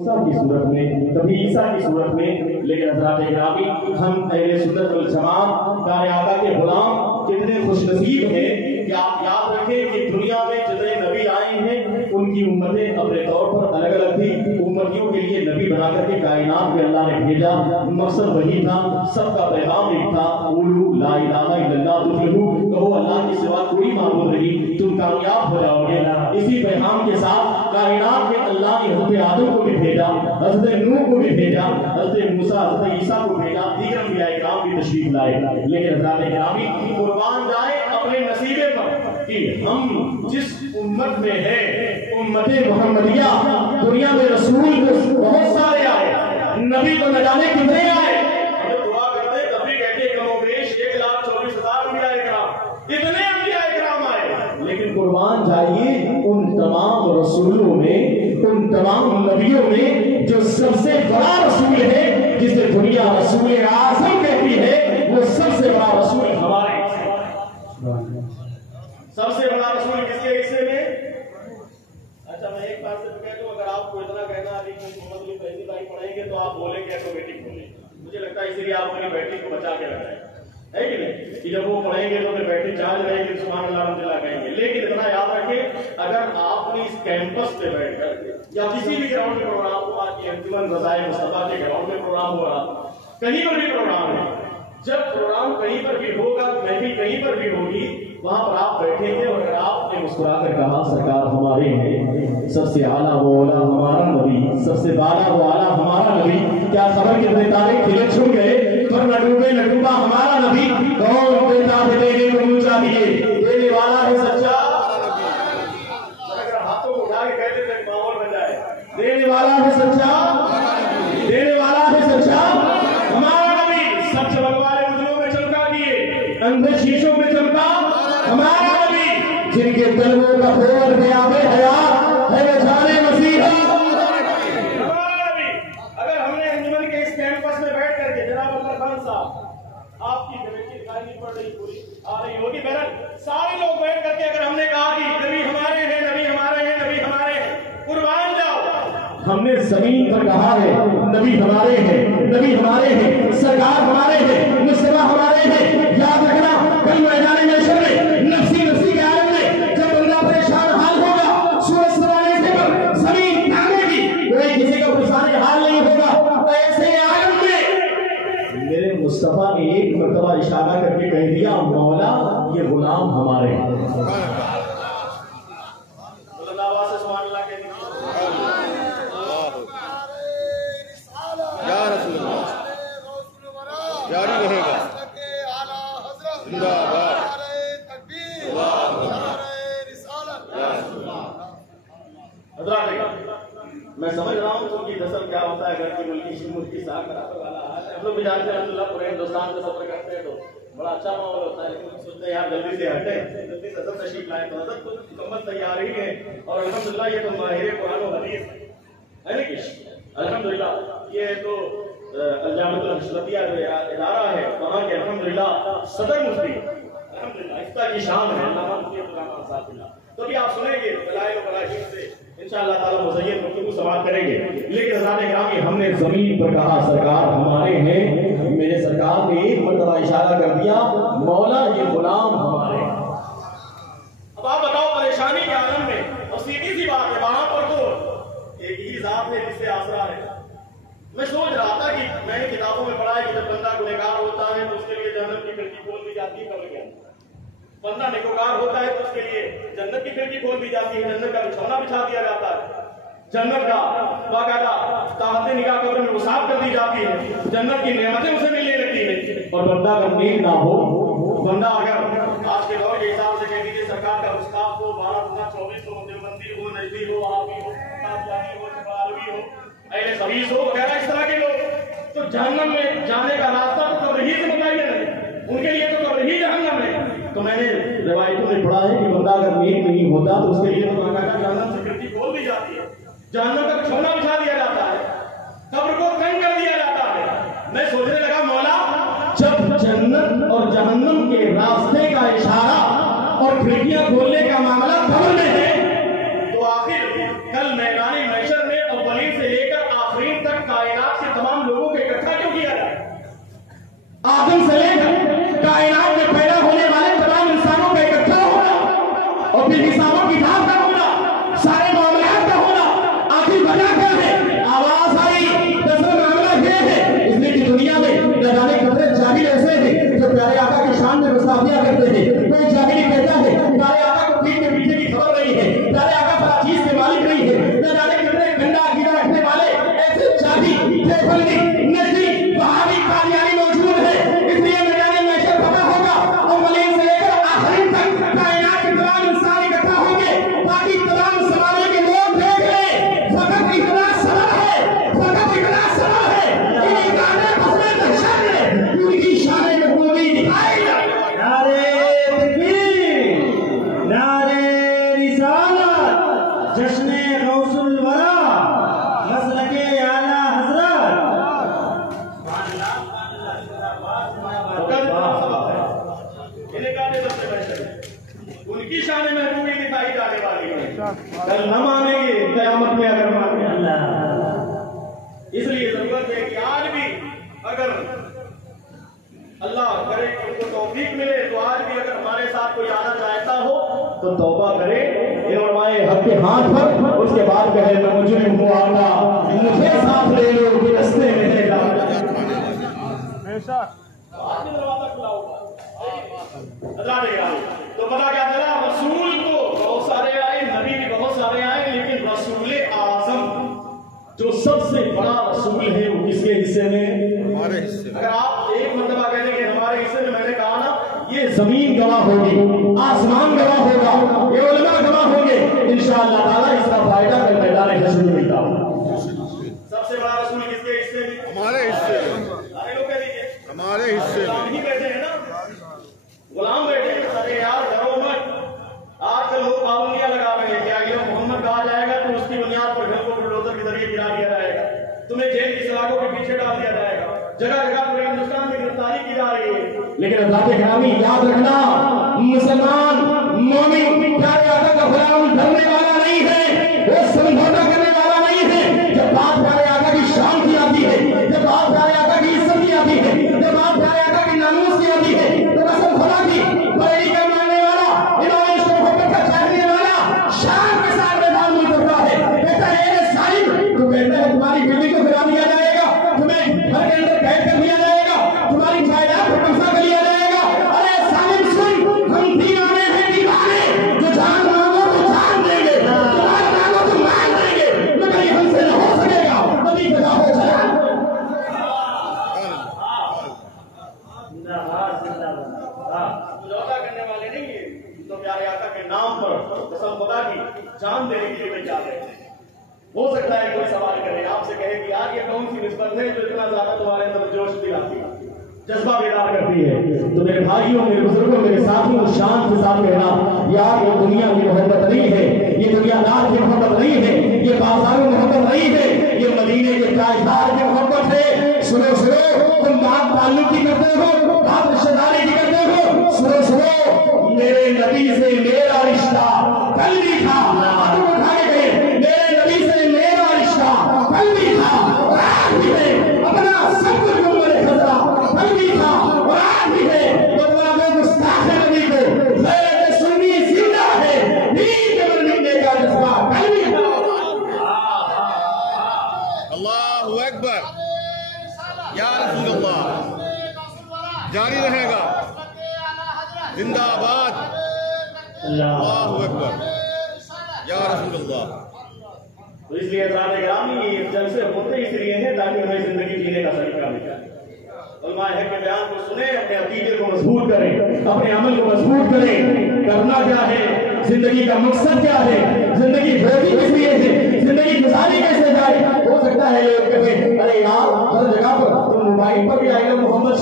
کی صورت میں، کبھی عیسیٰ کی صورت میں، لیکن حضرات گرامی ہم اہل سنت والجماعت دار آقا کے غلام کتنے خوش نصیب ہیں کہ آپ یاد رکھیں کہ دنیا میں جتنے نبی آئے ہیں ان کی امتیں اپنے طور پر الگ الگ تھی. امتیوں کے لیے نبی بنا کر کے کائنات میں اللہ نے بھیجا، مقصد وہی تھا، سب کا پیغام ایک تھا، قولوا لا الہ الا اللہ تفلحوا، کہو اللہ کے سوا کوئی معبود نہیں، تم کامیاب ہو جاؤ گے. اسی پیغام کے ساتھ کائنات میں اللہ نے حضرت آدم کو بھی بھیجا، حضرت نوح کو بھی بھیجا، حضرت موسیٰ حضرت عیسیٰ کو بھیجا، دیگر انبیاء کرام بھی تشریف لائے. لیکن حضرات گرامی قربان جائیں اپنے نصیبے پر کہ ہم جس امت میں ہیں، امت محمدیہ. دنیا میں رسول بہت سارے آئے، نبی تو نہ جانے کتنے آئے. ہم دعا کرتے تب بھی کہتے کم و بیش 1,24,000 انبیاء کرام، اتنے انبیاء کرام آئے. لیکن قربان جائیے ان تمام رسولوں میں، ان تمام نبیوں میں جو سب سے بڑا رسول ہے، جسے دنیا رسول اعظم کہتی ہے، وہ سب سے بڑا رسول ہمارے سب سے بڑا رسول کس کے حصے میں؟ اچھا میں ایک بات سے کہہ دوں، اگر آپ کو اتنا کہنا علی محمد علی فیضی بھائی پڑھیں گے تو آپ بولیں گے ایٹومیٹک بولیں. مجھے لگتا ہے اسی لیے آپ اپنی بیٹری کو بچا کے رکھنا ہے کہ نہیں، کہ جب وہ پڑھیں گے تو پھر بیٹری چارج رہے گی، سبحان اللہ الحمد للہ کہیں گے. لیکن اتنا یاد رکھیں، اگر آپ نے اس کیمپس پہ بیٹھ کر یا کسی بھی گراؤنڈ میں پروگرام ہو، آج کی انجمن رضائے مصطفیٰ کے گراؤنڈ میں پروگرام ہو رہا، کہیں پر بھی پروگرام ہے، جب پروگرام کہیں پر بھی ہوگا، محفل کہیں پر بھی ہوگی، وہاں پر آپ بیٹھیں گے اور اگر آپ نے مسکرا کر کہا سرکار ہمارے ہیں، سب سے اعلیٰ و اولیٰ ہمارا نبی، سب سے بالا و اعلیٰ ہمارا نبی، کیا خبر کتنے تارے کھلے چھپ گئے، پر نہ ڈوبے نہ ڈوبا ہمارا نبی. کون دیتا ہے دینے کو منہ چاہیے، دینے والا ہے سچا. اگر ہاتھوں کو اٹھا کے کہتے تھے ماحول بن جائے، دینے والا ہے سچا، دینے والا ہے سچا ہمارا نبی. سب چمک والے بدلوں میں چمکا دیے، اندھے شیشوں میں چمکا ہمارا نبی. جن کے قلبوں کا خور میں آب حیات ہے وہ جانے مسیحا ہمارا نبی. اگر ہم نے انجمن کے اس کیمپس میں بیٹھ کر کے جناب اللہ خان صاحب آپ کی کمیٹی خالی پڑ رہی پوری آ رہی ہوگی، بہرحال سارے لوگ بیٹھ کر کے اگر ہم نے کہا کہ نبی ہمارے ہیں، نبی ہمارے ہیں، نبی ہمارے ہیں، قربان جاؤ. ہم نے زمین پر کہا ہے نبی ہمارے ہیں، نبی ہمارے ہیں، سرکار ہمارے ہیں، مصطفیٰ ہمارے ہیں. یاد رکھنا کل میدان محشر میں نفسی نفسی کے عالم میں جب بندہ پریشان حال ہوگا، سورج سرانے سے پر زمین تانے گی، کوئی کسی کا پریشان حال نہیں ہوگا. ایسے عالم میں میرے مصطفیٰ نے ایک مرتبہ اشارہ کر کے کہہ دیا مولا یہ غلام ہمارے ہیں. جاری رہے گا. میں سمجھ رہا ہوں ان کی نسل کیا ہوتا ہے، گھر کی ملکی کی ساکھ والا حال ہے. ہم لوگ بھی جانتے ہیں الحمدللہ پورے ہندوستان کا سفر کرتے ہیں تو بڑا اچھا ماحول ہوتا ہے، لیکن سوچتے ہیں یار جلدی سے ہٹیں، جلدی سے حضرت تشریف لائیں. تو حضرت تو مکمل تیار ہی ہے اور الحمدللہ یہ تو ماہر قرآن و حدیث ہے نا کہ الحمدللہ یہ تو الجامعۃ الحشمتیہ جو ادارہ ہے وہاں کے الحمدللہ صدر مفتی الحمدللہ اس کا کی شان ہے علامہ مفتی عبدالرحمن صاحب اللہ. تو بھی آپ سنیں گے دلائل و براہین سے انشاءاللہ تعالیٰ مزین گفتگو سماعت کریں گے. لیکن حضرات گرامی ہم نے زمین پر کہا سرکار ہمارے ہیں، میرے سرکار نے ایک مرتبہ اشارہ کر دیا مولا یہ غلام ہمارے ہیں. اب آپ بتاؤ پریشانی کے عالم میں، اور سیدھی سی بات ہے وہاں پر تو ایک ہی ذات ہے جس سے آسرا ہے. میں سوچ رہا تھا کہ میں نے کتابوں میں پڑھا ہے کہ جب بندہ گنہگار ہوتا ہے تو اس کے لیے جہنم کی کھڑکی کھول دی جاتی ہے. قبر کے اندر بندہ نیکوکار ہوتا ہے تو اس کے لیے جنت کی کھڑکی کھول دی جاتی ہے، جنت کا بچھونا بچھا دیا جاتا ہے، جنت کا باقاعدہ طاقت نگاہ قبر میں وسعت کر دی جاتی ہے، جنت کی نعمتیں اسے ملنے لگتی ہیں. اور بندہ اگر نیک نہ ہو، بندہ اگر آج کے دور کے حساب سے کہہ دیجیے سرکار کا گستاخ ہو، 12-24 ہو، دیوبندی ہو، نجدی ہو، وہابی ہو، قادیانی ہو، جبراوی ہو، اہل خبیث ہو وغیرہ اس طرح کے لوگ، تو جہنم میں جانے کا راستہ تو قبر ہی سے متعین ہے، ان کے لیے تو قبر ہی جہنم ہے. تو میں نے روایتوں میں پڑھا ہے کہ بندہ اگر نیک نہیں ہوتا تو اس کے لیے تو باقاعدہ جہنم سے کھڑکی کھول دی جاتی ہے، جہنم کا بچھونا بچھا دیا جاتا ہے، قبر کو تنگ کر دیا جاتا ہے. میں سوچنے لگا مولا جب جنت اور جہنم کے راستے کا اشارہ اور کھڑکیاں کھولنے کا معاملہ قبر میں ہے تو آخر کل میدان محشر میں اولین سے لے کر دیوبندی نجدی وہابی قادیانی موجود ہے، اس لیے میدان محشر پتہ ہوگا اولین سے لے کر آخرین تک کائنات کے تمام انسان اکٹھا ہوں گے تاکہ تمام زمانے کے لوگ دیکھ لیں فقط اتنا سبب ہے، فقط اتنا سبب ہے کہ میدان محشر میں ان کی شان مقبولی دکھائی جائے۔ نعرے تکبیر، نعرے رسالت، جشن غوث الورا، مسلک اعلیٰ حضرت۔ ان کی شان محبوبی دکھائی جانے والی ہے، کل نہ مانیں گے قیامت میں اگر مانیں اللہ۔ اس لیے ضرورت ہے کہ آج بھی اگر اللہ کرے کہ ان کو توفیق ملے تو آج بھی اگر ہمارے ساتھ کوئی آنا چاہتا ہو تو توبہ کرے، علمائے حق کے ہاتھ پر، اس کے بعد کہے میں مجرم ہوں آقا مجھے ساتھ لے لو کہ رستے میں ہے گا۔ آج بھی دروازہ کھلا ہوگا اللہ نے کہا تو پتا کیا چلا، رسول تو بہت سارے آئے، نبی بھی بہت سارے آئے، لیکن رسول اعظم جو سب سے بڑا رسول ہے وہ کس کے حصے میں؟ ہمارے حصے میں۔ اگر آپ ایک مرتبہ کہہ دیں کہ ہمارے حصے میں، میں نے کہا نا یہ زمین گواہ ہوگی، آسمان گواہ ہوگا، یہ علماء گواہ ہوں گے، انشاءاللہ تعالیٰ اس کا فائدہ کل میدان حشر میں ملتا ہوگا۔ سب سے بڑا رسول کس کے حصے میں؟ ہمارے حصے میں۔ سارے لوگ کہہ دیجیے ہمارے حصے میں۔ غلام ہی بیٹھے ہیں نا، غلام بیٹھے ہیں، ارے یار ڈرو مت۔ آج کل لوگ پابندیاں لگا رہے ہیں کہ اگر محمد کہا جائے گا تو اس کی بنیاد پر گھر کو بلڈوزر کے ذریعے گرا دیا جائے گا، تمہیں جیل کی سلاخوں کے پیچھے ڈال دیا جائے گا، جگہ جگہ پورے ہندوستان میں گرفتاری کی جا رہی ہے۔ لیکن اللہ کے گرامی یاد رکھنا، مسلمان مومن پیارے آقا کا غلام ڈرنے والا نہیں ہے، وہ سمجھوتا کرنے والا نہیں ہے۔ جب بات پیارے آقا کی شان کی آتی ہے، جب بات پیارے آقا کی عزت کی آتی ہے، جب بات پیارے آقا کی ناموس کی آتی ہے، تو قسم خدا کی بریلی کا ماننے والا، انہوں نے محبت کا چاہنے والا شان کے ساتھ میدان میں اترتا ہے، کہتا ہے اے ظالم، تو کہتا ہے تمہاری بیوی کو گرا دیا جائے گا، تمہیں گھر کے اندر قید کر دیا جائے گا، تمہاری جائیداد پر قبضہ کر لیا جائے گا۔ ارے ظالم سن، ہم دیوانے ہیں دیوانے، جو جان مانگو تو جان دیں گے، مال مانگو تو مال دیں گے، مگر یہ ہم سے نہ ہو سکے گا، ابھی جگہ ہو جائے۔ سمجھوتا کرنے والے نہیں ہیں، تو پیارے آقا کے نام پر قسم خدا کی جان دینے کے لیے تیار ہے۔ ہو سکتا ہے کوئی سوال کرے، آپ سے کہے کہ یار یہ کون سی نسبت ہے جو اتنا زیادہ تمہارے اندر جوش دلاتی ہے، جذبہ بیدار کرتی ہے؟ تو میرے بھائیوں، میرے بزرگوں، میرے ساتھیوں، شان کے ساتھ کہنا یار یہ دنیا کی محبت نہیں ہے، یہ دنیا دار کی محبت نہیں ہے، یہ بازاروں محبت نہیں ہے، یہ مدینے کے تاجدار کی محبت ہے۔ سنو سنو، تم بات تعلق کی کرتے ہو، بات رشتہ داری کی کرتے ہو، سنو سنو، میرے نبی سے میرا رشتہ کل بھی تھا، تم اٹھا کے کہے میرے نبی سے میرا رشتہ کل بھی تھا اور آج بھی ہے، اپنا سب کچھ گنبد خزرا کل بھی تھا اور آج بھی ہے، بدلا میں گستاخ نبی کو غیرت سنی زندہ ہے، دین کے مرنے کا جذبہ کل بھی تھا۔ اللہ اکبر، یا رسول اللہ، جاری رہے گا، زندہ آباد، اللہ اکبر، یا رسول اللہ۔ تو اس لیے حضرات گرامی یہ جلسے ہوتے اس لیے ہیں تاکہ ہمیں زندگی جینے کا طریقہ ملے۔ علماء حق کے بیان کو سنیں، اپنے عقیدے کو مضبوط کریں، اپنے عمل کو مضبوط کریں، کرنا کیا ہے، زندگی کا مقصد کیا ہے، زندگی ہوتی کس لیے ہے، زندگی گزاری کیسے جائے۔ ہو سکتا ہے لوگ کہیں ارے یار ہر جگہ پر تم موبائل پر بھی آئے محمد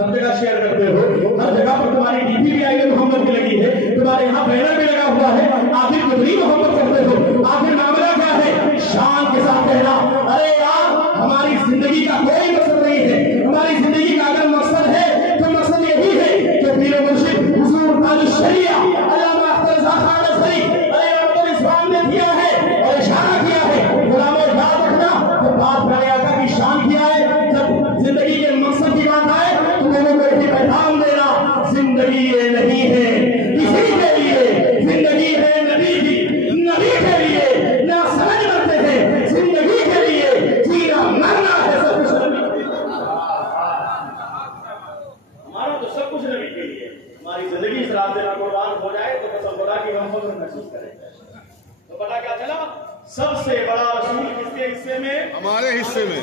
ہر جگہ شیئر کرتے ہو، ہر جگہ پر تمہاری ٹی وی بھی آئے محمد کی لگی ہے، تمہارے یہاں بینر بھی لگا ہوا ہے، آخر کتنی محبت کرتے ہو، آخر معاملہ کیا ہے؟ شان کے ساتھ کہنا ارے یار ہماری زندگی کا کوئی مقصد نہیں ہے، ہماری زندگی کا اگر مقصد ہے تو مقصد یہی ہے کہ پیر مرشد حضور تاج الشریعہ علامہ اختر رضا خان اصغری علیہ رحمۃ الاسلام نے دیا ہے اور اشارہ کیا ہے۔ غلاموں یاد رکھنا کہ بات پیارے آقا کی شان کیا ہے، جب زندگی کے مقصد کی بات آئے تو لوگوں کو ایک پیغام دینا، زندگی یہ نہیں ہے کسی کے لیے، زندگی ہے نبی کی، نبی کے لیے نہ سمجھ بنتے ہیں، زندگی کے لیے جینا مرنا ہے سب کچھ نبی۔ ہمارا تو سب کچھ نبی کے لیے، ہماری زندگی اس راستے میں قربان ہو جائے تو قسم خدا کی ہم فخر محسوس کریں۔ تو پتا کیا چلا، سب سے بڑا رسول کس کے حصے میں؟ ہمارے حصے میں۔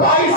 22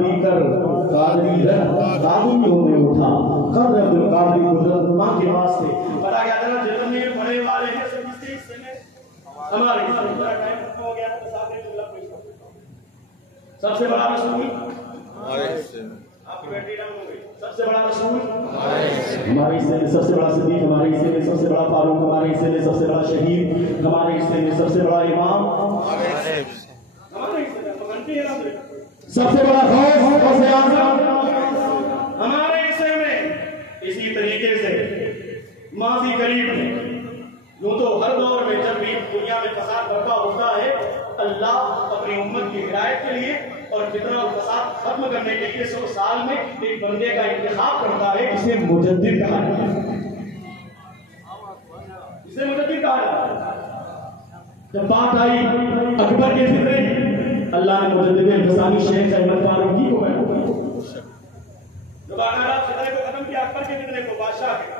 قادری کر قادری رہ قادری ہونے اٹھا قدر عبدالقادری قدرت ماں کے واسطے بتا گیا تھا جتنے پڑھنے والے ہیں سب کس کے حصے میں ہمارے حصے میں بڑا ٹائم ختم ہو گیا تو ساتھ جملہ پیش کرتے سب سے بڑا رسول ہمارے حصے میں آپ کی بیٹری ڈاؤن ہو گئی سب سے بڑا رسول ہمارے حصے میں سب سے بڑا صدیق ہمارے حصے میں سب سے بڑا فاروق ہمارے حصے میں سب سے بڑا شہید ہمارے حصے میں سب سے بڑا امام ہمارے حصے میں منتی ہے نا سب سے بڑا غوث غوث اعظم ہمارے حصے میں اسی طریقے سے ماضی قریب میں یوں تو ہر دور میں جب بھی دنیا میں فساد برپا ہوتا ہے اللہ اپنی امت کی ہدایت کے لیے اور فتنہ اور فساد ختم کرنے کے لیے 100 سال میں ایک بندے کا انتخاب کرتا ہے جسے مجدد کہا جاتا ہے اسے مجدد کہا جاتا ہے جب بات آئی اکبر کے فتنے اللہ نے مجدد الفسانی شیخ احمد فاروقی کو بیٹھا جو باقاعدہ فتنے کو ختم کیا اکبر کے فتنے کو بادشاہ کے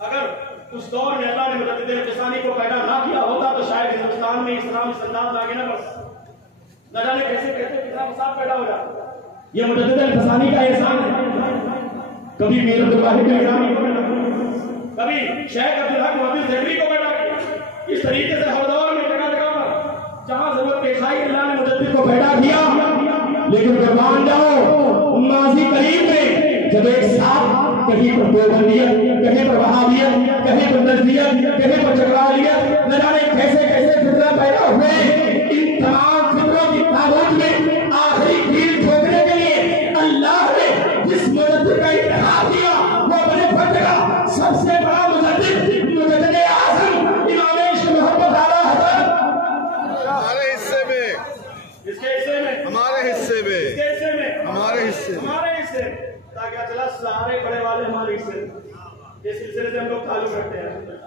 اگر اس دور میں اللہ نے مجدد الفسانی کو پیدا نہ کیا ہوتا تو شاید ہندوستان میں اسلام سنداز آگے نہ بڑھ نہ جانے کیسے کیسے کتنا فساد پیدا ہو جاتا یہ مجدد الفسانی کا احسان ہے کبھی میر عبدالواحد الحرامی کو پیدا کیا کبھی شیخ عبدالحق محدث دہلوی کو پیدا کیا اس طریقے سے ہر دور میں جگہ جگہ پر جہاں ضرورت پیش آئی اللہ نے مجدد کو پیدا کیا لیکن قربان جاؤ ماضی قریب میں جب ایک ساتھ کہیں پر دیوبندیت کہیں پر وہابیت کہیں پر نزدیت کہیں پر چکرالیت نہ جانے کیسے کیسے فتنہ پیدا ہوئے ان تمام فتنوں کی تابوت میں آخری کھیل ٹھوکنے کے لیے اللہ نے جس مجدد کا انتخاب کیا وہ اپنے فرد کا سب سے بڑا مجدد اعظم امام عشق محمد اعلیٰ حضرت ہمارے حصے میں اس کے حصے میں ہمارے حصے میں اس کے حصے میں ہمارے حصے میں ہمارے حصے تاکہ چلا سارے بڑے والے ہمارے حصے اس سلسلے سے ہم لوگ تعلق رکھتے ہیں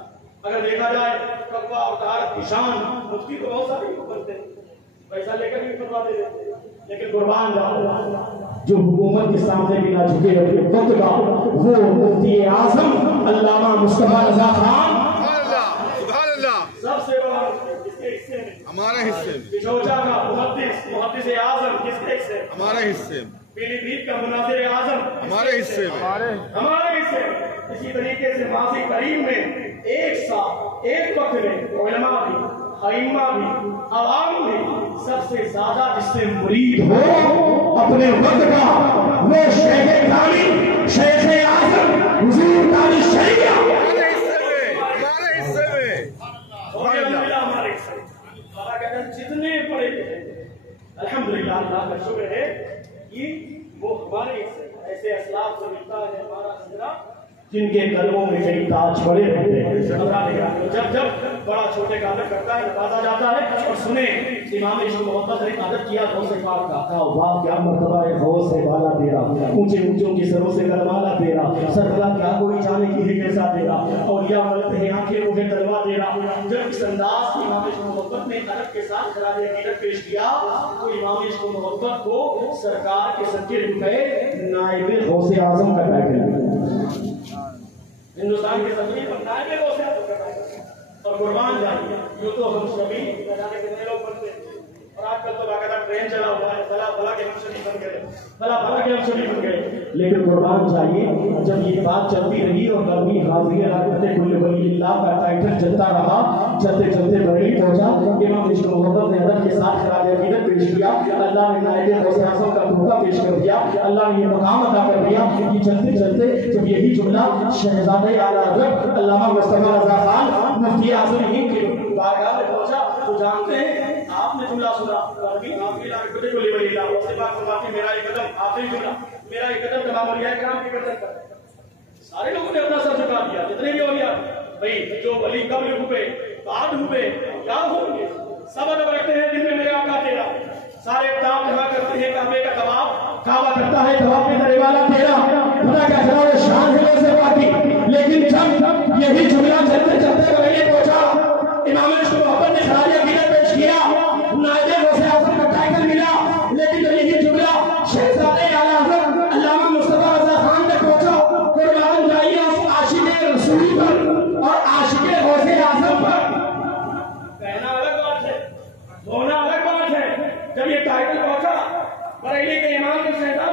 اگر دیکھا جائے تقویٰ اور طہارت کی شان مفتی تو بہت سارے کرتے ہیں پیسہ لے کر بھی فتوا دے دیتے ہیں لیکن قربان جاؤ جو حکومت کے سامنے بھی نہ جھکے رہے خطبہ وہ مفتی اعظم علامہ مصطفیٰ رضا خان سبحان اللہ سب سے بڑا اس کے حصے میں ہمارے حصے میں پشوچا کا محدث اعظم کس کے حصے ہمارے حصے میں پیلی بھیت کا مناظر اعظم ہمارے حصے میں ہمارے حصے اسی طریقے سے ماضی قریب میں ایک ساتھ ایک وقت میں علماء بھی ائمہ بھی عوام بھی سب سے زیادہ جس سے مرید ہو اپنے وقت کا وہ شیخ گرامی شیخ اعظم حضور تعالی شریعہ ہمارے حصے میں ہمارے حصے بابا کہتے ہیں جتنے پڑھے الحمدللہ اللہ کا شکر ہے کہ وہ ہمارے حصے ایسے اسلاف سے ملتا ہے ہمارا سجرہ جن کے قلبوں میں کئی تاج پڑے رہتے ہیں جب بڑا چھوٹے کا عادت کرتا ہے نوازا جاتا ہے اور سنیں امام عشق محمد نے عادت کیا غوث پاک کا واہ کیا مرتبہ ہے غوث سے بالا تیرا اونچے اونچوں کی سروں سے گرمالا تیرا سرکلا کیا کوئی جانے کی ہے کیسا تیرا اور یا ملت ہے آنکھیں مجھے تلوا تیرا جب اس انداز کی امام عشق محمد نے عدد کے ساتھ خراج عقیدت پیش کیا تو امام عشق محمد کو سرکار کے سچے رکھے نائب غوث اعظم کا ٹائٹل ہندوستان کے زمین پر نائب غوث اعظم کا ٹائٹل اور قربان جائیے یوں تو ہم سبھی نہ جانے کتنے لوگ بنتے ہیں اور آج کل تو باقاعدہ ٹرین چلا ہوا ہے فلا فلا کے ہم سبھی بن گئے فلا فلا کے ہم سبھی بن گئے لیکن قربان چاہیے جب یہ بات چلتی رہی اور غربی حاضری حضرت کل ولی اللہ کا ٹائٹل چلتا رہا چلتے چلتے بریلی پہنچا امام عشق محمد نے ادب کے ساتھ خراج عقیدت پیش کیا اللہ نے نائب غوث اعظم کا تحفہ پیش کر دیا اللہ نے یہ مقام عطا کر دیا کہ چلتے چلتے جب یہی جملہ شہزادہ اعلیٰ حضرت علامہ مصطفیٰ رضا خان مفتی اعظم ہند کے بارگاہ میں پہنچا تو جانتے ہیں آپ نے جملہ سنا غربی حاضری حضرت کل ولی اللہ اس کے بعد فرماتے میرا ایک قدم آخری جملہ میرا ایک قدم تمام اولیاء کرام کے قدم پر سارے لوگوں نے اپنا سر جھکا دیا جتنے بھی اولیاء بھائی جو ولی قبل ہوئے بعد ہوئے کیا ہوں گے سب ادب رکھتے ہیں جن میں میرے آقا تیرا سارے کتاب جمع کرتے ہیں کعبے کا کباب کعبہ کرتا ہے کباب میں درے والا تیرا خدا کا جلال و شان ہے سے باقی لیکن جب یہی جملہ چلتے چلتے بریلی پہنچا امام عشق محمد نے خراج عقیدت پیش کیا نائب غوث اعظم کا ٹائٹل ملا لیکن جب یہی جملہ شہزادہ اعلیٰ حضرت علامہ مصطفیٰ رضا خان تک پہنچا قربان جائیے اس عاشق رسول پر اور عاشق غوث اعظم پر کہنا الگ بات ہے ہونا الگ بات ہے جب یہ ٹائٹل پہنچا بریلی کے امام کے شہزادہ